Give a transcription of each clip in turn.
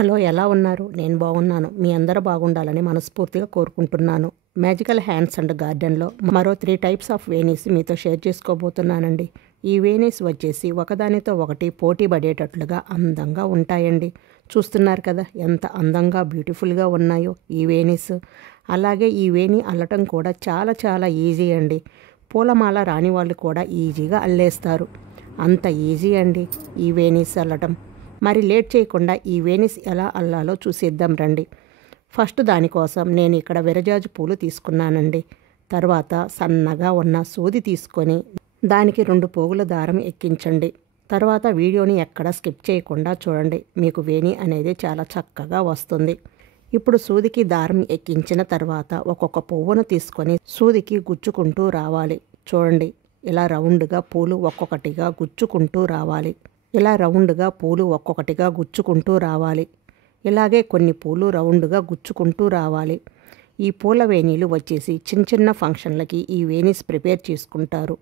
Hello, ఎలా ఉన్నారు? నేను బాగున్నాను. మీ అందరూ బాగుండాలని మనస్ఫూర్తిగా కోరుకుంటున్నాను. మ్యాజికల్ హ్యాండ్స్ అండ్ గార్డెన్లో మరో 3 టైప్స్ ఆఫ్ వేనీస్ మీతో షేర్ చేసుకోబోతున్నానండి. ఈ వేనీస్ వచ్చేసి ఒకదానితో ఒకటి పోటీ పడేటట్లుగా అందంగా ఉంటాయండి. చూస్తున్నారు కదా ఎంత అందంగా బ్యూటిఫుల్గా ఉన్నాయో ఈ వేనీస్. అలాగే ఈ వేణి అల్లటం కూడా చాలా చాలా ఈజీ అండి. పూలమాల రాని వాళ్ళు కూడా ఈజీగా అల్లేస్తారు. అంత ఈజీ అండి ఈ వేనీస్ అల్లటం. మరి లేట్ చేయకుండా ఈ వేనీస్ ఎలా అల్లాలో చూసేద్దాం రండి. ఫస్ట్ దానికోసం నేను ఇక్కడ విరజాజు పూలు తీసుకున్నానండి. తర్వాత సన్నగా ఉన్న సూది తీసుకొని దానికి 2 పోగుల దారం ఎక్కించండి. తర్వాత వీడియోని ఎక్కడ స్కిప్ చేయకుండా చూడండి. మీకు వేణి అనేది చాలా చక్కగా వస్తుంది. ఇప్పుడు సూదికి దారం ఎక్కించిన తర్వాత ఒక్కొక్క పువ్వును తీసుకొని సూదికి గుచ్చుకుంటూ రావాలి. చూడండి, ఇలా రౌండ్గా పూలు ఒక్కొక్కటిగా గుచ్చుకుంటూ రావాలి. ఇలా రౌండ్గా పూలు ఒక్కొక్కటిగా గుచ్చుకుంటూ రావాలి. ఇలాగే కొన్ని పూలు రౌండ్గా గుచ్చుకుంటూ రావాలి. ఈ పూల వేణీలు వచ్చేసి చిన్న చిన్న ఫంక్షన్లకి ఈ వేనీస్ ప్రిపేర్ చేసుకుంటారు.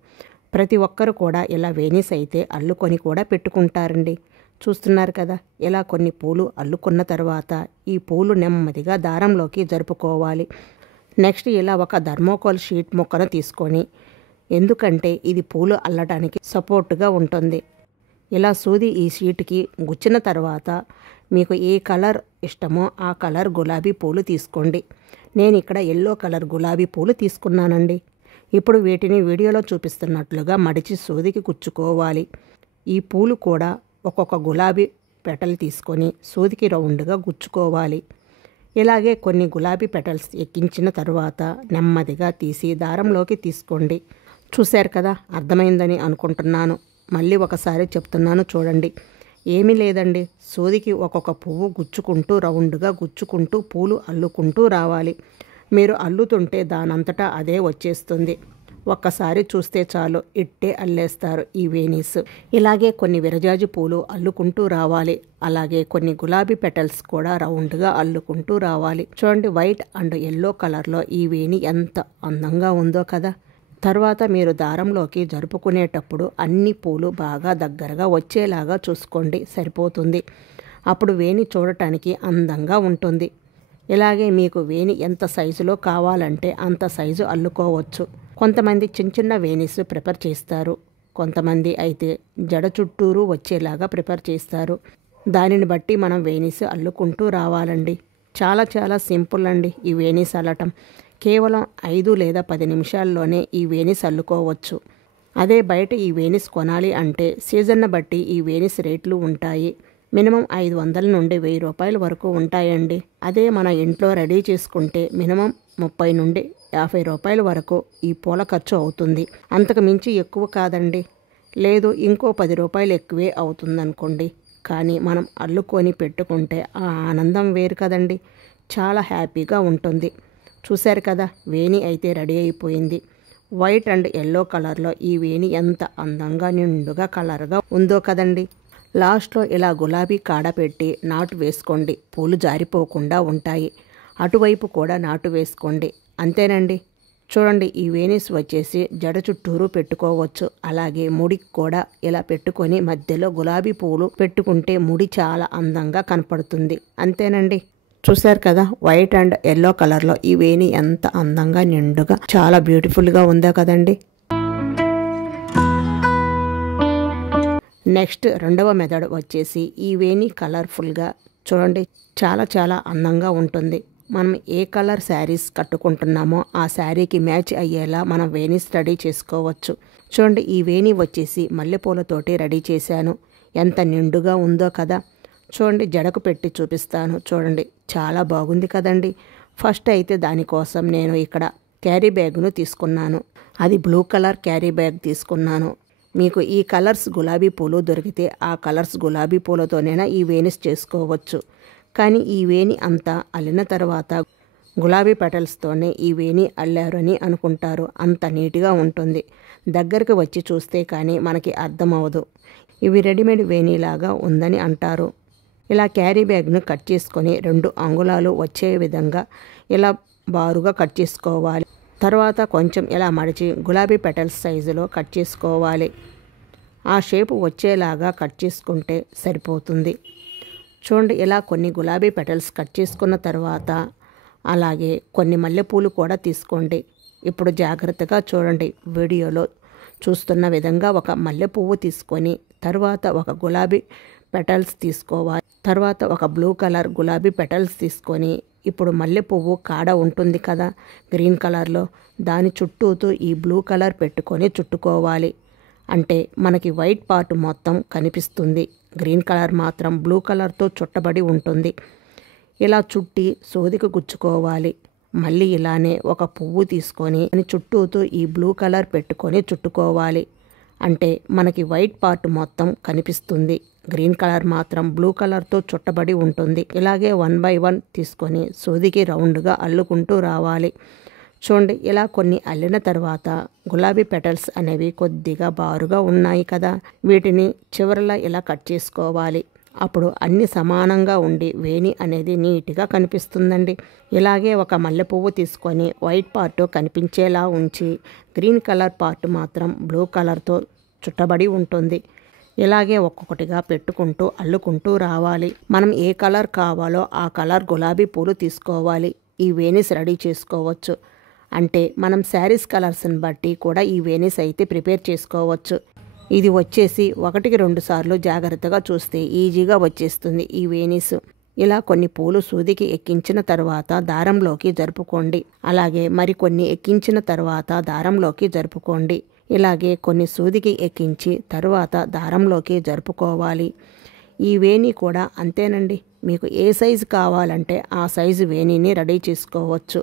ప్రతి ఒక్కరు కూడా ఇలా వేనీస్ అయితే అల్లుకొని కూడా పెట్టుకుంటారండి. చూస్తున్నారు కదా, ఇలా కొన్ని పూలు అల్లుకున్న తర్వాత ఈ పూలు నెమ్మదిగా దారంలోకి జరుపుకోవాలి. నెక్స్ట్ ఇలా ఒక థర్మోకోల్ షీట్ ముక్కను తీసుకొని, ఎందుకంటే ఇది పూలు అల్లడానికి సపోర్ట్గా ఉంటుంది. ఇలా సూది ఈ షీట్కి గుచ్చిన తర్వాత మీకు ఏ కలర్ ఇష్టమో ఆ కలర్ గులాబీ పూలు తీసుకోండి. నేను ఇక్కడ ఎల్లో కలర్ గులాబీ పూలు తీసుకున్నానండి. ఇప్పుడు వీటిని వీడియోలో చూపిస్తున్నట్లుగా మడిచి సూదికి గుచ్చుకోవాలి. ఈ పూలు కూడా ఒక్కొక్క గులాబీ పెటల్ తీసుకొని సూదికి రౌండ్గా గుచ్చుకోవాలి. ఇలాగే కొన్ని గులాబీ పెటల్స్ ఎక్కించిన తర్వాత నెమ్మదిగా తీసి దారంలోకి తీసుకోండి. చూశారు కదా, అర్థమైందని అనుకుంటున్నాను. మళ్ళీ ఒకసారి చెప్తున్నాను చూడండి. ఏమీ లేదండి, సూదికి ఒక్కొక్క పువ్వు గుచ్చుకుంటూ రౌండ్గా గుచ్చుకుంటూ పూలు అల్లుకుంటూ రావాలి. మీరు అల్లుతుంటే దానంతటా అదే వచ్చేస్తుంది. ఒక్కసారి చూస్తే చాలు, ఇట్టే అల్లేస్తారు ఈ వేనీస్. ఇలాగే కొన్ని విరజాజి పూలు అల్లుకుంటూ రావాలి. అలాగే కొన్ని గులాబీ పెటల్స్ కూడా రౌండ్గా అల్లుకుంటూ రావాలి. చూడండి, వైట్ అండ్ ఎల్లో కలర్లో ఈ వేణి ఎంత అందంగా ఉందో కదా. తర్వాత మీరు దారంలోకి జరుపుకునేటప్పుడు అన్ని పూలు బాగా దగ్గరగా వచ్చేలాగా చూసుకోండి, సరిపోతుంది. అప్పుడు వేణి చూడటానికి అందంగా ఉంటుంది. ఇలాగే మీకు వేణి ఎంత సైజులో కావాలంటే అంత సైజు అల్లుకోవచ్చు. కొంతమంది చిన్న చిన్న వేణీస్ ప్రిపేర్ చేస్తారు. కొంతమంది అయితే జడ చుట్టూరు వచ్చేలాగా ప్రిపేర్ చేస్తారు. దానిని బట్టి మనం వేణీస్ అల్లుకుంటూ రావాలండి. చాలా చాలా సింపుల్ అండి ఈ వేణీస్ అల్లటం. కేవలం 5 లేదా 10 నిమిషాల్లోనే ఈ వేనీస్ అల్లుకోవచ్చు. అదే బయట ఈ వేనీస్ కొనాలి అంటే సీజన్ను బట్టి ఈ వేనీస్ రేట్లు ఉంటాయి. మినిమం 500 నుండి 1000 రూపాయల వరకు ఉంటాయండి. అదే మన ఇంట్లో రెడీ చేసుకుంటే మినిమం 30 నుండి 50 రూపాయల వరకు ఈ పూల ఖర్చు అవుతుంది. అంతకు మించి ఎక్కువ కాదండి. లేదు ఇంకో 10 రూపాయలు ఎక్కువే అవుతుందనుకోండి. కానీ మనం అల్లుకొని పెట్టుకుంటే ఆ ఆనందం వేరు కదండి. చాలా హ్యాపీగా ఉంటుంది. చూశారు కదా, వేణి అయితే రెడీ అయిపోయింది. వైట్ అండ్ ఎల్లో కలర్లో ఈ వేణి ఎంత అందంగా నిండుగా కలర్గా ఉందో కదండి. లాస్ట్లో ఇలా గులాబీ కాడ పెట్టి నాటు వేసుకోండి. పూలు జారిపోకుండా ఉంటాయి. అటువైపు కూడా నాటు వేసుకోండి. అంతేనండి. చూడండి, ఈ వేనీస్ వచ్చేసి జడ చుట్టూరు పెట్టుకోవచ్చు. అలాగే ముడికి కూడా ఇలా పెట్టుకొని మధ్యలో గులాబీ పూలు పెట్టుకుంటే ముడి చాలా అందంగా కనపడుతుంది. అంతేనండి. చూశారు కదా, వైట్ అండ్ ఎల్లో కలర్లో ఈ వేణి ఎంత అందంగా నిండుగా చాలా బ్యూటిఫుల్గా ఉందో కదండి. నెక్స్ట్ రెండవ మెథడ్ వచ్చేసి ఈ వేణి కలర్ఫుల్గా చూడండి చాలా చాలా అందంగా ఉంటుంది. మనం ఏ కలర్ శారీస్ కట్టుకుంటున్నామో ఆ శారీకి మ్యాచ్ అయ్యేలా మనం వేణీస్ రెడీ చేసుకోవచ్చు. చూడండి, ఈ వేణి వచ్చేసి మల్లెపూలతోటి రెడీ చేశాను. ఎంత నిండుగా ఉందో కదా. చూడండి, జడకు పెట్టి చూపిస్తాను. చూడండి, చాలా బాగుంది కదండి. ఫస్ట్ అయితే దానికోసం నేను ఇక్కడ క్యారీ బ్యాగ్ను తీసుకున్నాను. అది బ్లూ కలర్ క్యారీ బ్యాగ్ తీసుకున్నాను. మీకు ఈ కలర్స్ గులాబీ పూలు దొరికితే ఆ కలర్స్ గులాబీ పూలతోనైనా ఈ వేణీస్ చేసుకోవచ్చు. కానీ ఈ వేణి అంతా అల్లిన తర్వాత గులాబీ పెటల్స్తోనే ఈ వేణి అల్లారని అనుకుంటారు. అంత నీట్గా ఉంటుంది. దగ్గరికి వచ్చి చూస్తే కానీ మనకి అర్థమవదు. ఇవి రెడీమేడ్ వేణిలాగా ఉందని అంటారు. ఇలా క్యారీ బ్యాగ్ను కట్ చేసుకొని 2 అంగుళాలు వచ్చే విధంగా ఇలా బారుగా కట్ చేసుకోవాలి. తర్వాత కొంచెం ఇలా మడిచి గులాబీ పెటల్స్ సైజులో కట్ చేసుకోవాలి. ఆ షేపు వచ్చేలాగా కట్ చేసుకుంటే సరిపోతుంది. చూడండి, ఇలా కొన్ని గులాబీ పెటల్స్ కట్ చేసుకున్న తర్వాత అలాగే కొన్ని మల్లెపూలు కూడా తీసుకోండి. ఇప్పుడు జాగ్రత్తగా చూడండి. వీడియోలో చూస్తున్న విధంగా ఒక మల్లెపువ్వు తీసుకొని తర్వాత ఒక గులాబీ పెటల్స్ తీసుకోవాలి. తర్వాత ఒక బ్లూ కలర్ గులాబీ పెటల్స్ తీసుకొని ఇప్పుడు మల్లెపువ్వు కాడ ఉంటుంది కదా గ్రీన్ కలర్లో, దాని చుట్టూతో ఈ బ్లూ కలర్ పెట్టుకొని చుట్టుకోవాలి. అంటే మనకి వైట్ పార్ట్ మొత్తం కనిపిస్తుంది, గ్రీన్ కలర్ మాత్రం బ్లూ కలర్తో చుట్టబడి ఉంటుంది. ఇలా చుట్టి సోదికి గుచ్చుకోవాలి. మళ్ళీ ఇలానే ఒక పువ్వు తీసుకొని దాని చుట్టూతో ఈ బ్లూ కలర్ పెట్టుకొని చుట్టుకోవాలి. అంటే మనకి వైట్ పార్ట్ మొత్తం కనిపిస్తుంది, గ్రీన్ కలర్ మాత్రం బ్లూ కలర్తో చుట్టబడి ఉంటుంది. ఇలాగే 1 బై 1 తీసుకొని సోదికి రౌండ్గా అల్లుకుంటూ రావాలి. చూడండి, ఇలా కొన్ని అల్లిన తర్వాత గులాబీ పెటల్స్ అనేవి కొద్దిగా బారుగా ఉన్నాయి కదా, వీటిని చివరలా ఇలా కట్ చేసుకోవాలి. అప్పుడు అన్ని సమానంగా ఉండి వేణి అనేది నీట్గా కనిపిస్తుందండి. ఇలాగే ఒక మల్లెపువ్వు తీసుకొని వైట్ పార్ట్ కనిపించేలా ఉంచి గ్రీన్ కలర్ పార్ట్ మాత్రం బ్లూ కలర్తో చుట్టబడి ఉంటుంది. ఇలాగే ఒక్కొక్కటిగా పెట్టుకుంటూ అల్లుకుంటూ రావాలి. మనం ఏ కలర్ కావాలో ఆ కలర్ గులాబీ పూలు తీసుకోవాలి. ఈ వేణీస్ రెడీ చేసుకోవచ్చు. అంటే మనం శారీస్ కలర్స్ని బట్టి కూడా ఈ వేణీస్ అయితే ప్రిపేర్ చేసుకోవచ్చు. ఇది వచ్చేసి 1కి 2 సార్లు జాగ్రత్తగా చూస్తే ఈజీగా వచ్చేస్తుంది ఈ వేణీస్. ఇలా కొన్ని పూలు సూదికి ఎక్కించిన తర్వాత దారంలోకి జరుపుకోండి. అలాగే మరికొన్ని ఎక్కించిన తర్వాత దారంలోకి జరుపుకోండి. ఇలాగే కొన్ని సూదికి ఎక్కించి తర్వాత దారంలోకి జరుపుకోవాలి. ఈ వేణి కూడా అంతేనండి. మీకు ఏ సైజు కావాలంటే ఆ సైజు వేణిని రెడీ చేసుకోవచ్చు.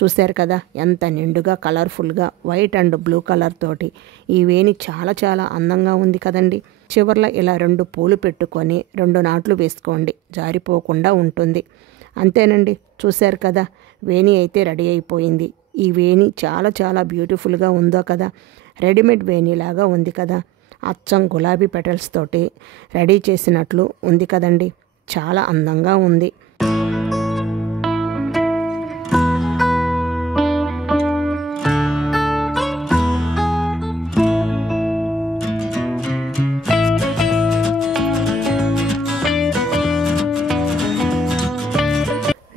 చూశారు కదా ఎంత నిండుగా కలర్ఫుల్గా వైట్ అండ్ బ్లూ కలర్ తోటి ఈ వేణి చాలా చాలా అందంగా ఉంది కదండి. చివర్లో ఇలా 2 పూలు పెట్టుకొని 2 నాట్లు వేసుకోండి, జారిపోకుండా ఉంటుంది. అంతేనండి, చూశారు కదా వేణి అయితే రెడీ అయిపోయింది. ఈ వేణి చాలా చాలా బ్యూటిఫుల్గా ఉందో కదా, రెడీమేడ్ వేణిలాగా ఉంది కదా, అచ్చం గులాబీ పెటల్స్ తోటి రెడీ చేసినట్లు ఉంది కదండి, చాలా అందంగా ఉంది.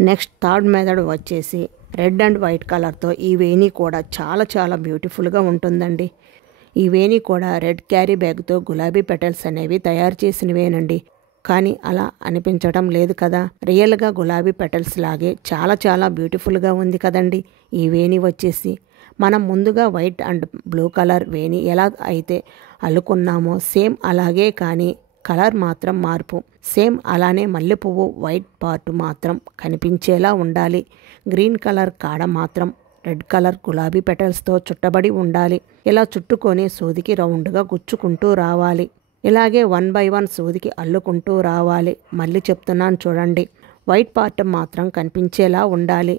నెక్స్ట్ థర్డ్ మెథడ్ వచ్చేసి రెడ్ అండ్ వైట్ కలర్తో ఈ వేణి కూడా చాలా చాలా బ్యూటిఫుల్గా ఉంటుందండి. ఈ వేణి కూడా రెడ్ క్యారీ బ్యాగ్తో గులాబీ పెటల్స్ అనేవి తయారు చేసినవేనండి. కానీ అలా అనిపించడం లేదు కదా, రియల్గా గులాబీ పెటల్స్ లాగే చాలా చాలా బ్యూటిఫుల్గా ఉంది కదండి. ఈ వేణి వచ్చేసి మనం ముందుగా వైట్ అండ్ బ్లూ కలర్ వేణి ఎలా అయితే అల్లుకున్నామో సేమ్ అలాగే, కానీ కలర్ మాత్రం మార్పు. సేమ్ అలానే మల్లెపువ్వు వైట్ పార్ట్ మాత్రం కనిపించేలా ఉండాలి. గ్రీన్ కలర్ కాడ మాత్రం రెడ్ కలర్ గులాబీ పెటల్స్తో చుట్టబడి ఉండాలి. ఇలా చుట్టుకొని సూదికి రౌండ్గా గుచ్చుకుంటూ రావాలి. ఇలాగే 1 బై 1 సూదికి అల్లుకుంటూ రావాలి. మళ్ళీ చెప్తున్నాను చూడండి, వైట్ పార్ట్ మాత్రం కనిపించేలా ఉండాలి.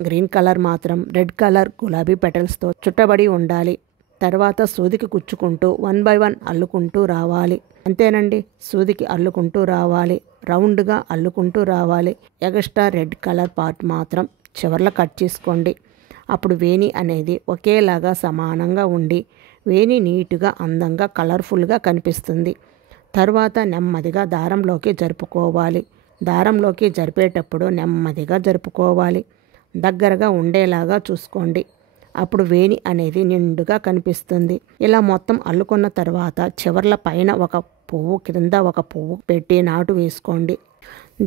గ్రీన్ కలర్ మాత్రం రెడ్ కలర్ గులాబీ పెటల్స్తో చుట్టబడి ఉండాలి. తర్వాత సూదికి గుచ్చుకుంటూ 1 బై 1 అల్లుకుంటూ రావాలి. అంతేనండి, సూదికి అల్లుకుంటూ రావాలి, రౌండ్గా అల్లుకుంటూ రావాలి. ఎక్స్ట్రా రెడ్ కలర్ పార్ట్ మాత్రం చివర్లో కట్ చేసుకోండి. అప్పుడు వేణి అనేది ఒకేలాగా సమానంగా ఉండి వేణి నీట్గా అందంగా కలర్ఫుల్గా కనిపిస్తుంది. తర్వాత నెమ్మదిగా దారంలోకి జరుపుకోవాలి. దారంలోకి జరిపేటప్పుడు నెమ్మదిగా జరుపుకోవాలి, దగ్గరగా ఉండేలాగా చూసుకోండి. అప్పుడు వేణి అనేది నిండుగా కనిపిస్తుంది. ఇలా మొత్తం అల్లుకున్న తర్వాత చివర్ల పైన ఒక పువ్వు కింద ఒక పువ్వు పెట్టి నాటు వేసుకోండి,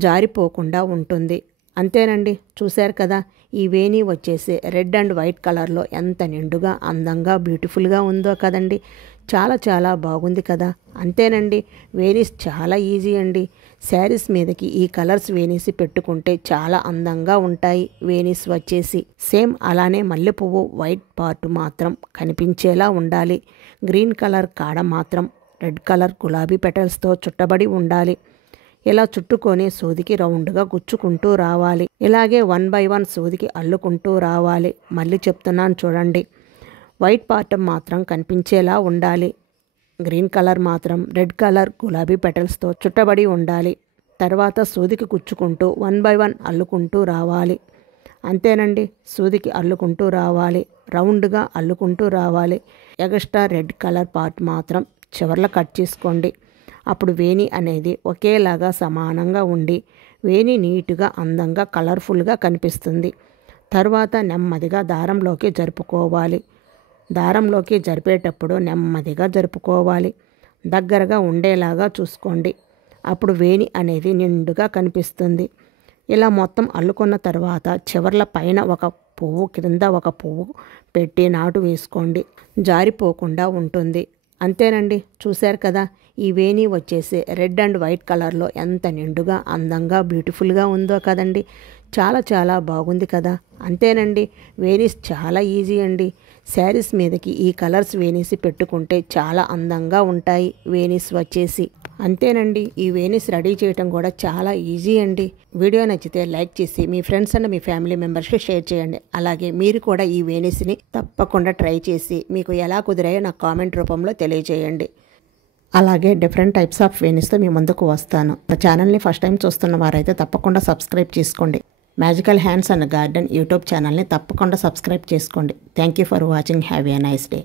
జారిపోకుండా ఉంటుంది. అంతేనండి, చూశారు కదా ఈ వేణి వచ్చేసి రెడ్ అండ్ వైట్ కలర్లో ఎంత నిండుగా అందంగా బ్యూటిఫుల్గా ఉందో కదండి. చాలా చాలా బాగుంది కదా. అంతేనండి, వేణీస్ చాలా ఈజీ అండి. శారీస్ మీదకి ఈ కలర్స్ వేణీసి పెట్టుకుంటే చాలా అందంగా ఉంటాయి. వేణీస్ వచ్చేసి సేమ్ అలానే మల్లెపువ్వు వైట్ పార్ట్ మాత్రం కనిపించేలా ఉండాలి. గ్రీన్ కలర్ కాడ మాత్రం రెడ్ కలర్ గులాబీ పెటల్స్తో చుట్టబడి ఉండాలి. ఇలా చుట్టుకొని సూదికి రౌండ్గా గుచ్చుకుంటూ రావాలి. ఇలాగే 1 బై 1 సూదికి అల్లుకుంటూ రావాలి. మళ్ళీ చెప్తున్నాను చూడండి, వైట్ పార్ట్ మాత్రం కనిపించేలా ఉండాలి. గ్రీన్ కలర్ మాత్రం రెడ్ కలర్ గులాబీ పెటల్స్తో చుట్టబడి ఉండాలి. తర్వాత సూదికి గుచ్చుకుంటూ 1 బై 1 అల్లుకుంటూ రావాలి. అంతేనండి, సూదికి అల్లుకుంటూ రావాలి, రౌండ్గా అల్లుకుంటూ రావాలి. ఎక్స్ట్రా రెడ్ కలర్ పార్ట్ మాత్రం చివర్లో కట్ చేసుకోండి. అప్పుడు వేణి అనేది ఒకేలాగా సమానంగా ఉండి వేణి నీట్గా అందంగా కలర్ఫుల్గా కనిపిస్తుంది. తర్వాత నెమ్మదిగా దారంలోకి జరుపుకోవాలి. దారంలోకి జరిపేటప్పుడు నెమ్మదిగా జరుపుకోవాలి. దగ్గరగా ఉండేలాగా చూసుకోండి. అప్పుడు వేణి అనేది నిండుగా కనిపిస్తుంది. ఇలా మొత్తం అల్లుకున్న తర్వాత చివర్ల పైన ఒక పువ్వు క్రింద ఒక పువ్వు పెట్టి నాటు వేసుకోండి. జారిపోకుండా ఉంటుంది. అంతేనండి, చూశారు కదా. ఈ వేణి వచ్చేసి రెడ్ అండ్ వైట్ కలర్లో ఎంత నిండుగా అందంగా బ్యూటిఫుల్గా ఉందో కదండి. చాలా చాలా బాగుంది కదా. అంతేనండి, వేణీస్ చాలా ఈజీ అండి. శారీస్ మీదకి ఈ కలర్స్ వేణీస్ పెట్టుకుంటే చాలా అందంగా ఉంటాయి వేణీస్ వచ్చేసి. అంతేనండి, ఈ వేణీస్ రెడీ చేయడం కూడా చాలా ఈజీ అండి. వీడియో నచ్చితే లైక్ చేసి మీ ఫ్రెండ్స్ అండ్ మీ ఫ్యామిలీ మెంబర్స్కి షేర్ చేయండి. అలాగే మీరు కూడా ఈ వేణీస్ని తప్పకుండా ట్రై చేసి మీకు ఎలా కుదిరాయో నాకు కామెంట్ రూపంలో తెలియజేయండి. అలాగే డిఫరెంట్ టైప్స్ ఆఫ్ వేణీస్తో మీ ముందుకు వస్తాను. నా ఛానల్ని ఫస్ట్ టైం చూస్తున్న వారైతే తప్పకుండా సబ్స్క్రైబ్ చేసుకోండి. Magical hands and garden YouTube ఛానల్ని తప్పకుండా సబ్స్క్రైబ్ చేసుకోండి. Thank you for watching. Have a nice day.